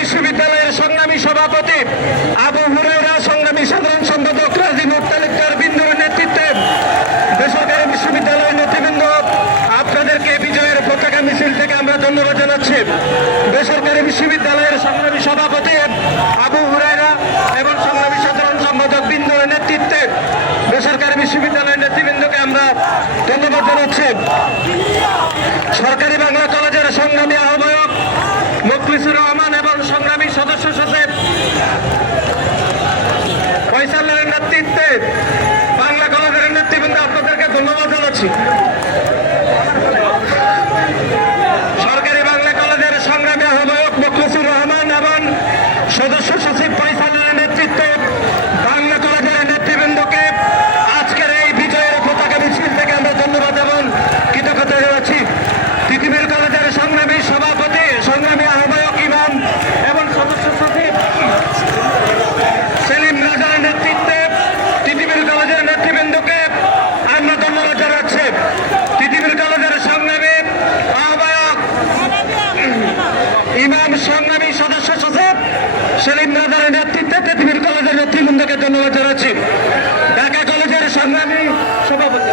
বিশ্ববিদ্যালয়ের সংগ্রামী সভাপতি আবু হুরাইরা সংগ্রামী সাধারণ সম্পাদক রাজি মুক্তালিকার বিন্দুর নেতৃত্বে বেসরকারি বিশ্ববিদ্যালয়ের নেতৃবৃন্দ, আপনাদেরকে বিজয়ের পতাকা মিছিল থেকে আমরা ধন্যবাদ জানাচ্ছি। বেসরকারি বিশ্ববিদ্যালয়ের সংগ্রামী সভাপতি আবু হুরাইরা এবং সংগ্রামী সাধারণ সম্পাদক বিন্দুর নেতৃত্বে বেসরকারি বিশ্ববিদ্যালয়ের নেতৃবৃন্দকে আমরা ধন্যবাদ জানাচ্ছি। সরকারি বাংলা কলেজের সংগ্রামী মুখলিসুর রহমান এবং সংগ্রামী সদস্য সচিব ফয়সালের নেতৃত্বে বাংলা কলেজের নেতৃবৃন্দ আপনাদেরকে ধন্যবাদ জানাচ্ছি সরকারি বাংলা কলেজের সংগ্রামী আহ্বায়ক মুখলিসুর রহমান এবং সদস্য সচিব ফয়সালের নেতৃত্বে বাংলা কলেজের নেতৃবৃন্দকে আজকের এই বিজয়ের পতাকা মিছিল থেকে আমরা ধন্যবাদ এবং কৃতজ্ঞতা জানাচ্ছি পৃথিবীর কলেজের সংগ্রামী সভাপতি সংগ্রামী আহ্বায়ক ইমাম এবং সদস্য সচিব সেলিম রাজার নেতৃত্বে পৃথিবীর কলেজের নেতৃবৃন্দকে আমরা ধন্যবাদ জানাচ্ছি পৃথিবীর কলেজের সংগ্রামী আহ্বায়ক ইমাম সংগ্রামী সদস্য সচিব সেলিম রাজার নেতৃত্বে পৃথিবীর কলেজের নেতৃবৃন্দকে ধন্যবাদ জানাচ্ছি। ঢাকা কলেজের সংগ্রামী সভাপতি।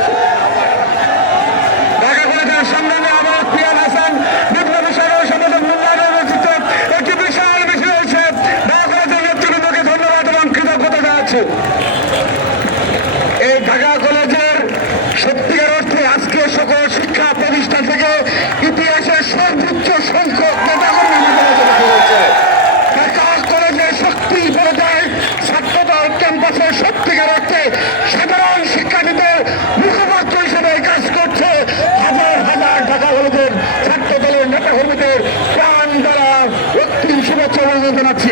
হয়েছে। কলেজের ধন্যবাদ কৃতজ্ঞতা এই কলেজের সত্যিকার অর্থে আজকে সকল শিক্ষা প্রতিষ্ঠান থেকে ক্যাম্পাসের সত্যিকার অর্থে সাধারণ শিক্ষার্থীদের মুখপাত্র হিসেবে কাজ করছে হাজার হাজার টাকা হলুদের ছাত্র দলের নেতা কর্মীদের প্রাণ দ্বারা অত্যন্ত শুভেচ্ছা জানাচ্ছি।